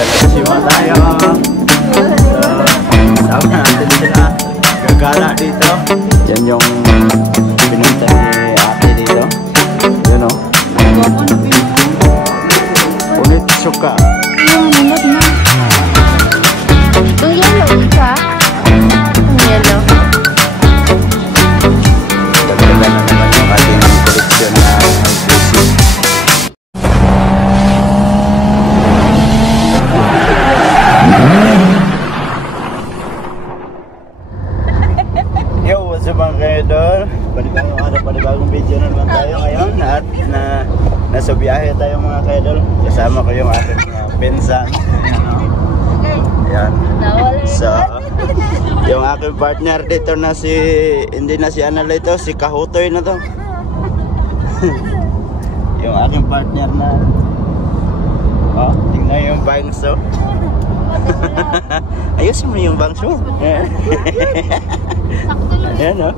Nagsisimula tayo. Sama natin sila. Gagala dito. Yan yung pinunta ni ate dito. Yan o. Punit suka. Minot na. Itong yellow, isa. Itong yellow. Dagdagan na naman yung ating koleksyon na exclusive. Yo, what's up mga ka-idol? Panibagong araw, panibagong video na naman tayo ngayon. At nasa biyahe tayo mga ka-idol. Kasama ko yung aking pinsan. Ayan. So, yung aking partner dito na si, hindi na si Anal ito, si Kahutoy na to. Yung aking partner na, oh, tingnan yung bangso. Ayusin mo yung bangso. Ayan o.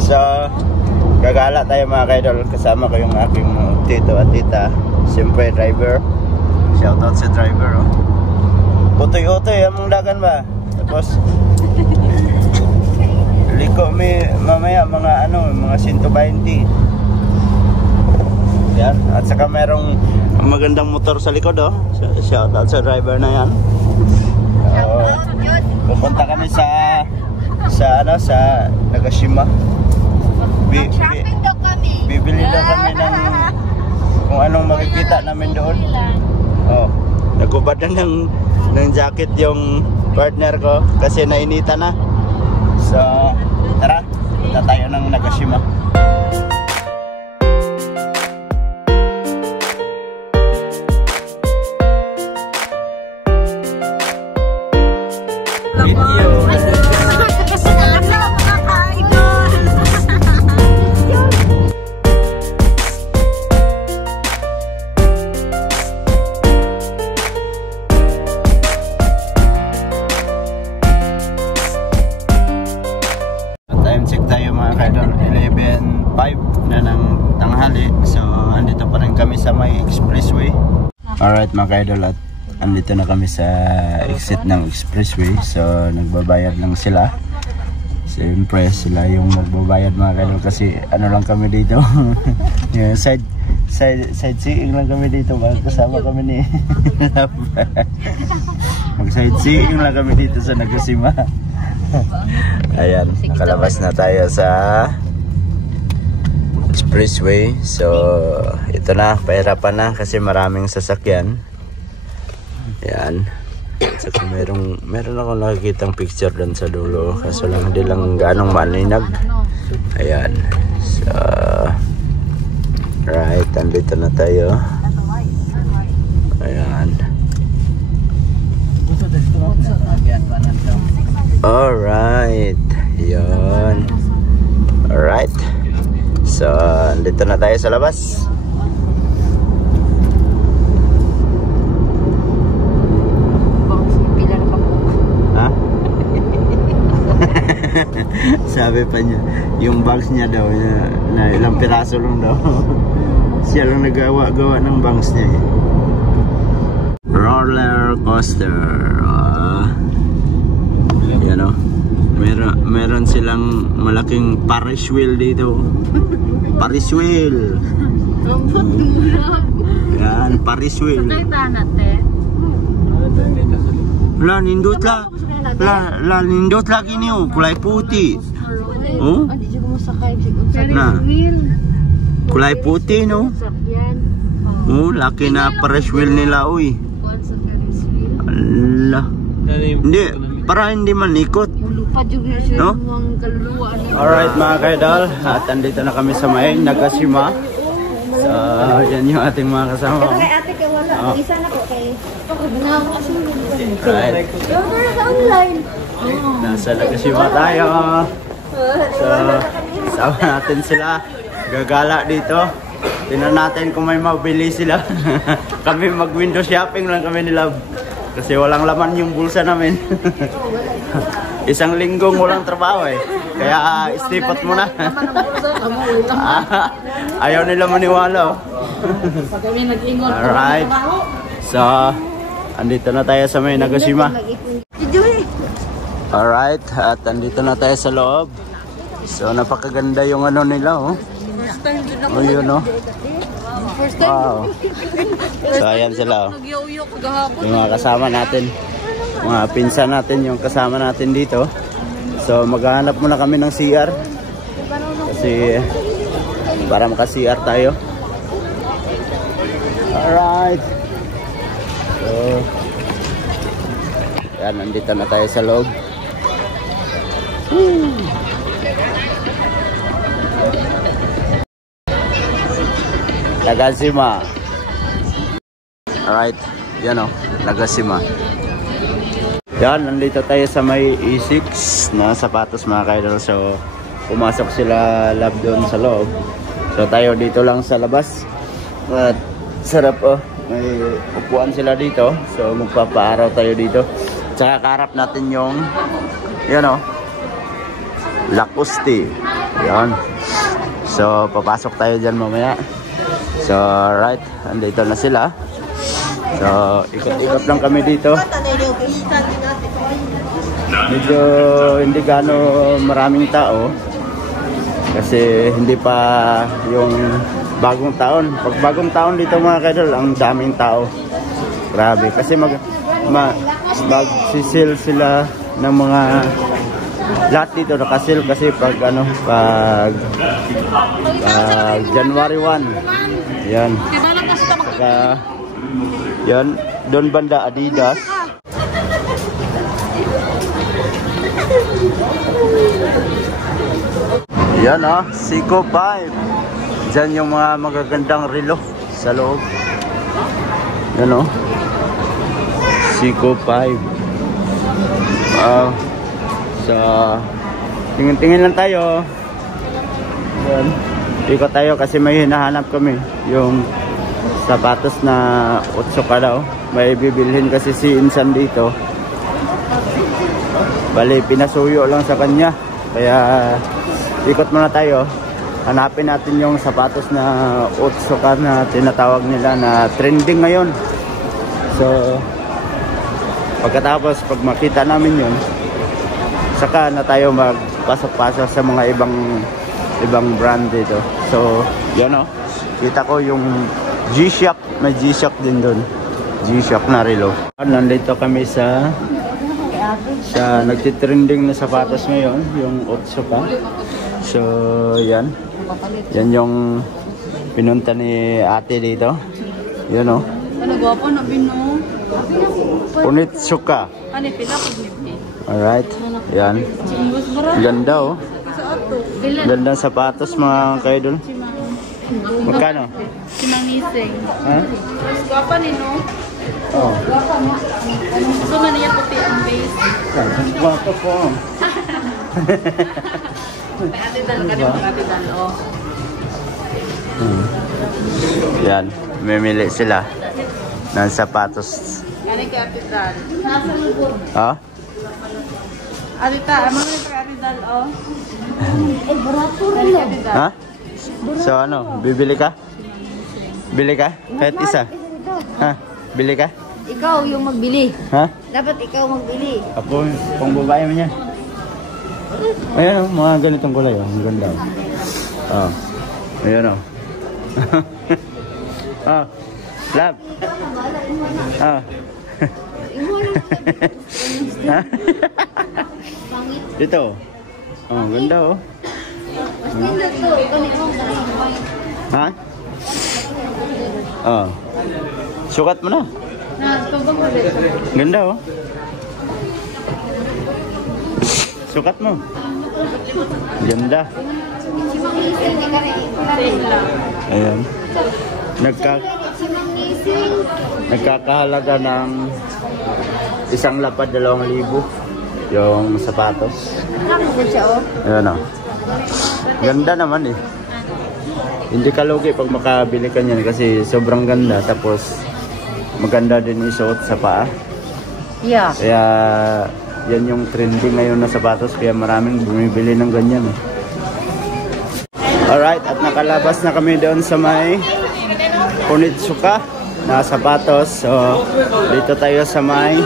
So, gagala tayo mga ka-idol. Kasama ko yung aking tito at tita. Siyempre driver. Shoutout sa driver oh. Utoy-utoy among dagan ba? Tapos liko mi mamaya mga mga 120. Yan. At saka merong magandang motor sa likod oh. Shoutout sa driver na yan. Pupunta kami sa Nagashima. Shopping daw kami. Bibili daw kami ng kung anong makikita namin doon. Oh, nagubad na ng jacket yung partner ko kasi nainita na. So, tara, punta tayo ng Nagashima. Check tayo mga ka-idol, 11:05 na ng tanghali. So andito pa rin kami sa may expressway. Alright mga ka-idol, at andito na kami sa exit ng expressway. So nagbabayad lang sila. Siyempre sila yung magbabayad mga ka-idol kasi ano lang kami dito. Yeah, sightseeing lang kami dito. Kasama kami ni mag sightseeing lang kami dito sa Nagashima. Ayan, nakalabas na tayo sa expressway. So ito na, pahirapan na kasi maraming sasakyan. Ayan. So meron akong nakikitang picture doon sa dulo, kaso lang hindi lang ganong malinag. Ayan. So right, andito na tayo. Ayan. Alright, yun. Alright. So, dito na tayo sa labas. Ha? Sabi pa niya, yung bags niya daw, na ilang piraso lang daw. Siya lang nagawa-gawa ng bags niya eh. Roller coaster. Yan o. Meron silang malaking Paris wheel dito. Paris wheel. Yan, Paris wheel. La, nindot lagi niyo. Kulay puti. Oh? Na. Kulay puti no. Oh, laki na Paris wheel nila uy. Allah. Hindi, para hindi manikot. No? Alright mga ka-idol, at andito na kami sa may Nagashima. So, yan yung ating mga kasama. Oh. Right. Nasa Nagashima tayo. So, sama natin sila. Gagala dito. Tingnan natin kung may mabili sila. Kami mag-window shopping lang kami nila. Kasi walang laman yung bulsa namin. Isang linggong walang trabaho eh. Kaya istipot mo na. Ayaw nila maniwala. Alright. So, andito na tayo sa may Nagashima. Alright, at andito na tayo sa loob. So napakaganda yung ano nila, oh. Oh, yun, oh. Wow. So ayan sila, oh. Yung mga kasama natin, mga pinsan natin, yung kasama natin dito. So maghahanap muna kami ng CR kasi para maka-CR tayo. Alright. So yan, nandito na tayo sa loob. Nagashima. Alright, yan o, Nagashima. Yan, nandito tayo sa may E6 na sapatos mga kaidol. So pumasok sila lab doon sa loob. So tayo dito lang sa labas. At sarap, oh, may upuan sila dito. So magpapaaraw tayo dito. Tsaka kaharap natin yung yan, oh, Lacoste. Yan. So papasok tayo dyan mamaya. So right, andito na sila. So ikot-ikot lang kami dito. Medyo hindi gaano maraming tao kasi hindi pa yung bagong taon. Pag bagong taon dito mga kaidol, ang daming tao. Grabe kasi magsisil sila ng mga lahat dito nakasil kasi pag ano, pag January 1. Yan. Yan, doon banda Adidas. Yan, ah, Seiko 5. Diyan yung mga magagandang relo sa loob. Yan, oh, Seiko 5. Wow. So tingin-tingin lang tayo. Yan. Ikot tayo kasi may hinahanap kami. Yung sapatos na Otsuka daw. May bibilhin kasi si Insan dito. Bali, pinasuyo lang sa kanya. Kaya ikot muna tayo. Hanapin natin yung sapatos na Otsuka na tinatawag nila na trending ngayon. So pagkatapos, pag makita namin yun, saka na tayo magpasok-pasok sa mga ibang brand dito. So yan, oh, kita ko yung G-Shock. May G-Shock din doon. G-Shock na relo. Nandito kami sa nagtitrending na sapatos ngayon, yung Otsuka. So yan. Yan yung pinunta ni ate dito. Yan, oh, Nagwapo na bino. Onitsuka. Alright. Yan. Ganda, oh. Ganda sapatos mga kaidol. Magkano? Simangising. Ha? Guwapa ni no? Oh. So man niya puti ang base. Guwapo po. Atidan ka din atidan, oh. Yan, mamili sila ng sapatos. Gani ka atidan. Nasa lubog. Ha? Arita, ano ni ka atidan, oh? Barato rin. Ha? So ano, bibili ka? Bili ka? Kahit isa. Ha? Bili ka? Ikaw yung magbili. Ha? Dapat ikaw magbili. Ako, pang babae mo yan. Ayan, oh, mga ganitong kulay, oh. Ang ganda, oh. Oh. Ayan, oh. Oh. Love. Oh. Dito. Oh, ganda, oh. Ha? Oh. Sukat mo na. Ganda, oh. Sukat mo. Ganda. Ayan. Nagkakahalaga ng isang lapad 2,000 yung sapatos. Ayan, oh. Ganda naman, eh. Hindi ka lugi pag makabili ka niyan kasi sobrang ganda. Tapos maganda din isuot sa paa. Yeah. Kaya yan yung trending ngayon na sapatos. Kaya maraming bumibili ng ganyan, eh. Alright, at nakalabas na kami doon sa may Onitsuka. na sapatos. So, dito tayo sa may,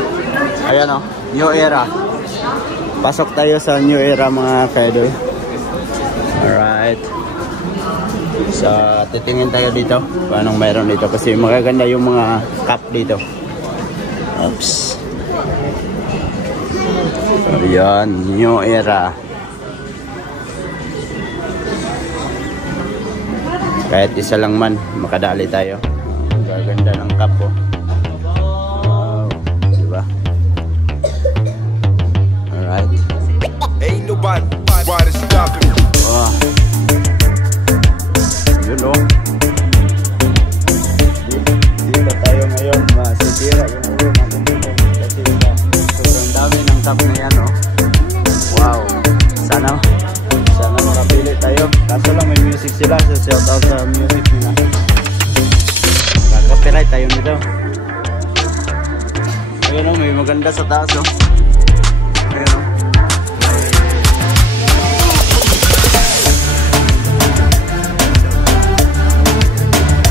ayan o, New Era. Pasok tayo sa New Era mga ka-idol. Alright. So, titingin tayo dito. Paano mayroon dito? Kasi magaganda yung mga cup dito. Oops. Ayan, New Era. Kahit isa lang man, makadali tayo. Gaganda ng cup po. Wow. Diba? Alright. Ain't nobody stopping. Oh. Yun o. Dito tayo ngayon. Masitira yung ulo natin dito. Kasi sobrang dami ng cup na yan o. Wow. Sana makapili tayo. Kaso lang may music sila. So shout out sa music nila. Copyright tayo nito. Ayun o, may maganda sa taas o. Ayun o.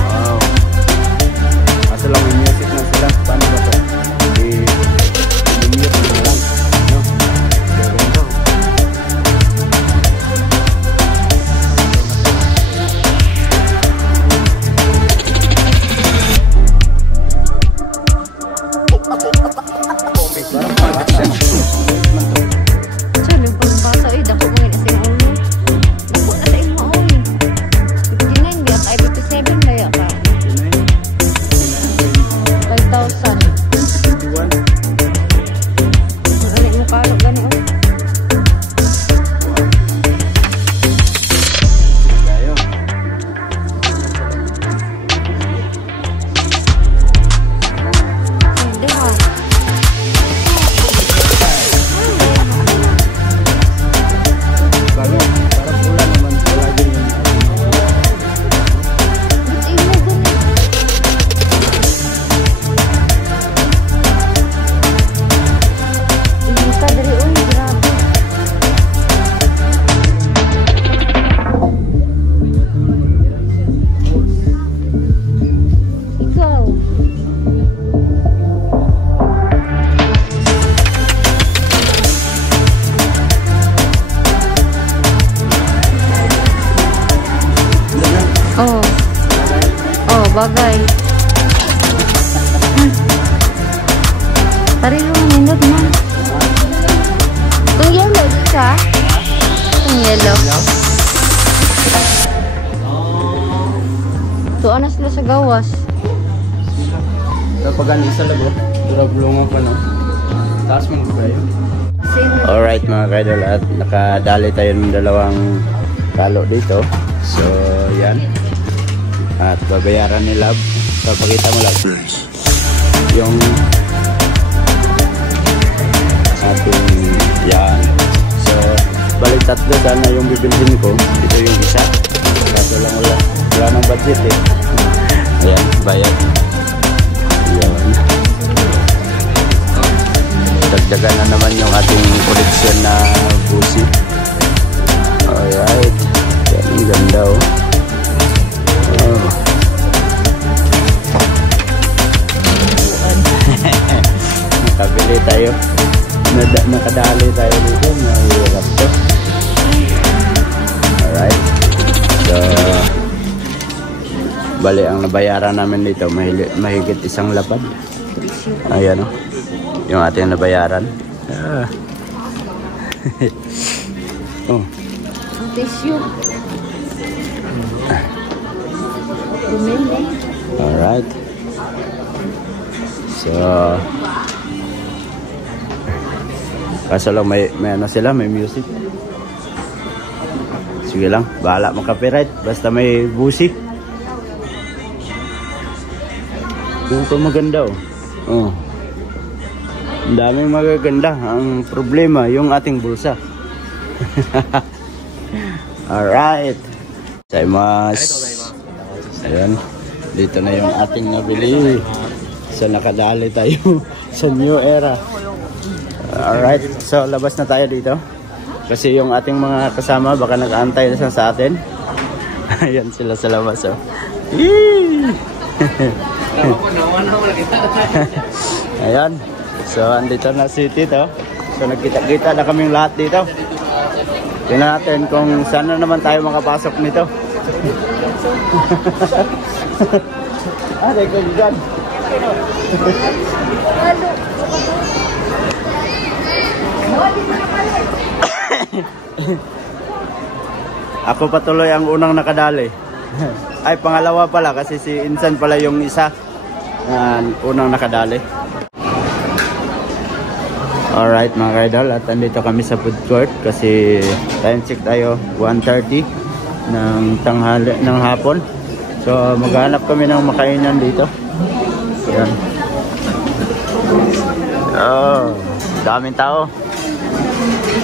Wow. Kaso lang may music na sila. Paano ba ito? I-mute na lang. No? Ganito. Bagay. Tari yung nindot na. Itong yellow siya. Itong yellow. Tuon na sila sa gawas. Kapag ano isa labo, durabulungan pa no. Taas mo ba yun? Alright mga kaidol, at nakadali tayo ng dalawang kalo dito. So yan. At babayaran ni Love. So pakita mo lang yung ating yan. So balik tatlo sana yung bibilhin ko. Ito yung isa. Kaso lang wala nang budget eh. Ayan, bayad. Yan. Dagdagan na naman yung ating koleksyon na busi. Alright. Yan, ang ganda oh. Oh. Nakabili tayo. Nakadali tayo dito. Mahirap to. Alright. So bali ang nabayaran namin dito mahigit isang lapad. Ayan o. Yung ating nabayaran. Oh. Ang tissue. Alright. So kaso lang may ano sila, may music. Sige lang, bahala mag-copyright basta may busi. Ito maganda oh. Oh. Ang daming magaganda. Ang problema yung ating bulsa. Alright. Saimas. Ayan, dito na yung ating nabili. So nakadali tayo sa New Era. Alright, so labas na tayo dito. Kasi yung ating mga kasama baka nag-aantay na sa atin. Ayan sila sa labas oh. Ayan. So, andito na si Tito. So, nagkita-kita na kaming lahat dito. Tingnan natin kung saan na naman tayo makapasok nito. Ay, kagyan. Ako patuloy ang unang nakadali. Ay, pangalawa pala kasi si Insan pala yung isa unang nakadali. Alright mga kaidol, at andito kami sa food court kasi time check tayo 1:30 ng tanghali ng hapon. So maghanap kami ng makainan dito. Yan. Oh, daming tao.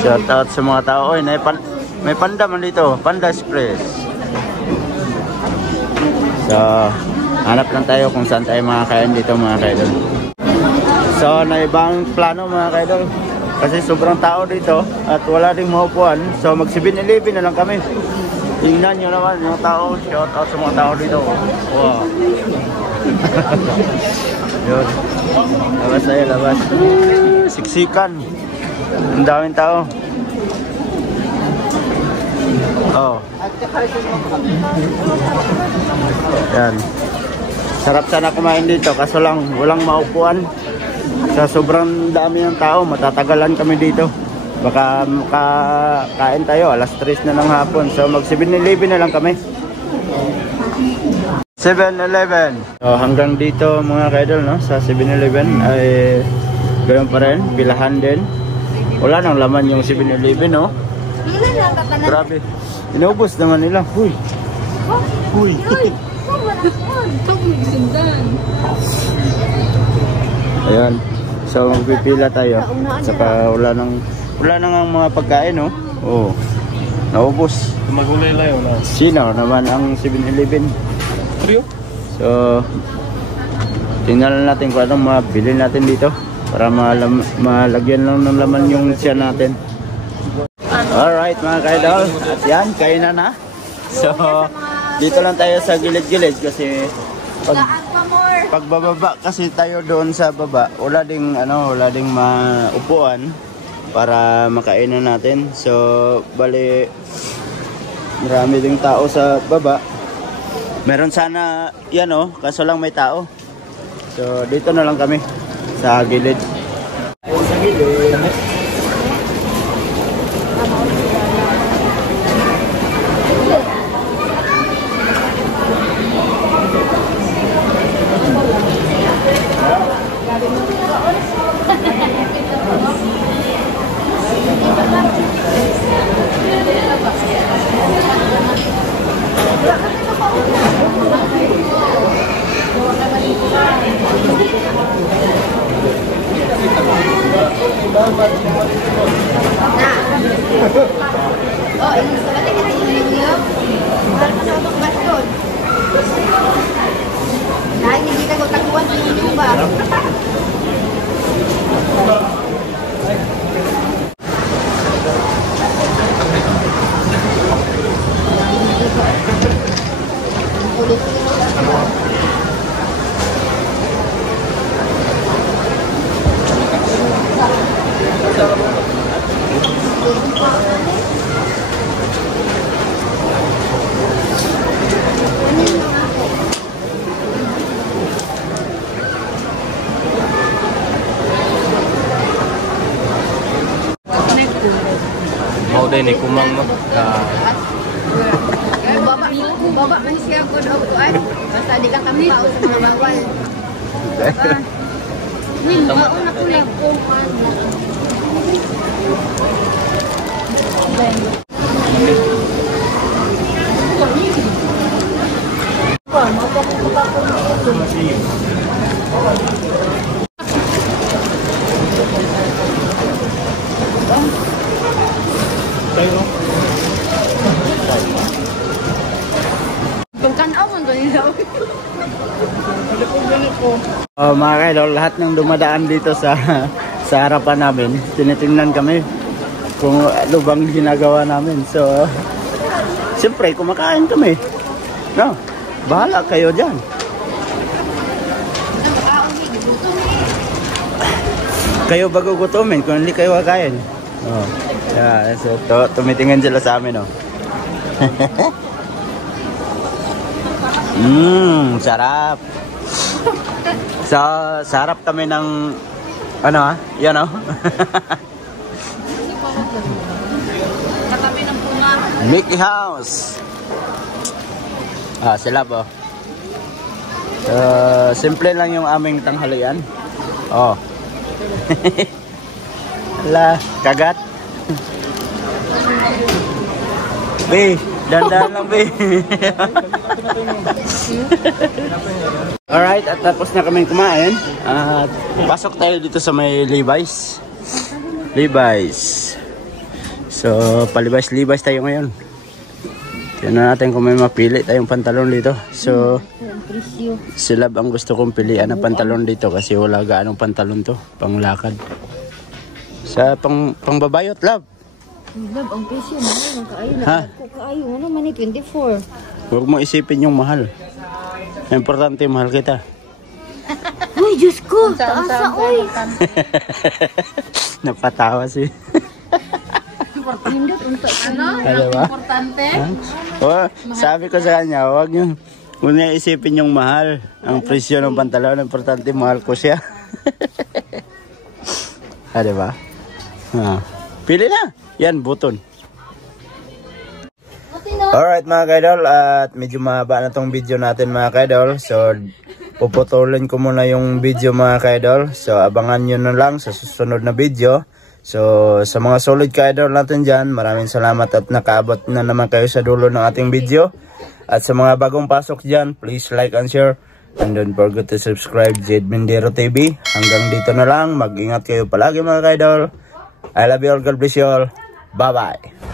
Shout out sa mga tao. Oy, may panda man dito, Panda Express. So hanap lang tayo kung saan tayo makakain dito mga kaidol. So, naibang plano mga kaidol. Kasi sobrang tao dito at wala ding maupuan. So, mag 7-Eleven na lang kami. Tingnan nyo naman yung tao. Shout out sa mga tao dito. Wow. Yun. Labas tayo, labas. Siksikan. Ang daming tao. Oh. Yan. Sarap sana kumain dito kaso lang walang maupuan. Sa sobrang dami ng tao, matatagalan kami dito. Baka makakain tayo, alas 3 na ng hapon. So mag 7-Eleven na lang kami. 7-Eleven. So hanggang dito mga kaidol, no? Sa 7-Eleven ay ganoon pa rin, pilahan din. Wala nang laman yung 7-Eleven, no? Grabe. Inubos naman nila. Huy. Huy. Ayan. So magpipila tayo. Saka wala nang ang mga pagkain, no? Oh. Naubos. Magulay lang yun. Sino naman ang 7-Eleven? So tingnan lang natin kung anong mabili natin dito para malagyan lang ng laman yung siya natin. Alright mga kaidol. At yan, kainan na. So dito lang tayo sa gilid-gilid kasi pagbababa kasi tayo doon sa baba, wala ding maupuan para makainan natin. So bali marami ding tao sa baba. Meron sana yan, oh, kaso lang may tao. So dito na lang kami sa gilid. Sa gilid. Mau din ni kumang mo. Baba man siya ko daw kuan. Basta di ka kami pa sa mga bawal. Mauna ko lang po. Mga kaidol, lahat ng dumadaan dito sa harapan namin, tinitingnan kami kung ano bang ginagawa namin. So siyempre kumakain kami, no? Bahala kayo dyan. kayo bago gutumin kung hindi kayo kakain. Oh. Yeah, so tumitingin sila sa amin, oh. Sarap. So, sarap kami ng ano yan oh. Katabi ng puma. Mickey House. Sila po. Simple lang yung aming tanghalian. Oh. Ala, kagat. Be, dandan lang be. Alright, at tapos na kami kumain. At pasok tayo dito sa may Levi's. So, palibas-libas tayo ngayon. Tignan natin kung may mapili tayong pantalon dito. So, si Lab ang gusto kong pilian na pantalon dito kasi wala gaanong pantalon to, panglakad. Sa pangbabayot, Lab. Lab, ang presyo mahal. Kaayo na. Ha? Kaayo nga naman eh, 24. Huwag mo isipin yung mahal. Importante mahal kita. Uy, Diyos ko! Taasa, uy! Napatawa si. Pindot, unta ano? Ano ba? Importante. Oh, sabi ko sa kanya, huwag niya isipin yung mahal. Ang presyo ng pantalon, importante mahal ko siya. Diba? Pili na. Yan, buton. Alright mga kaidol, at medyo mahaba na tong video natin mga kaidol. So, puputulin ko muna yung video mga kaidol. So, abangan nyo na lang sa susunod na video. So, sa mga solid kaidol natin dyan, maraming salamat at nakaabot na naman kayo sa dulo ng ating video. At sa mga bagong pasok dyan, please like and share. And don't forget to subscribe Jade Mindero TV. Hanggang dito na lang, mag-ingat kayo palagi mga kaidol. I love you all, God bless you all. Bye-bye.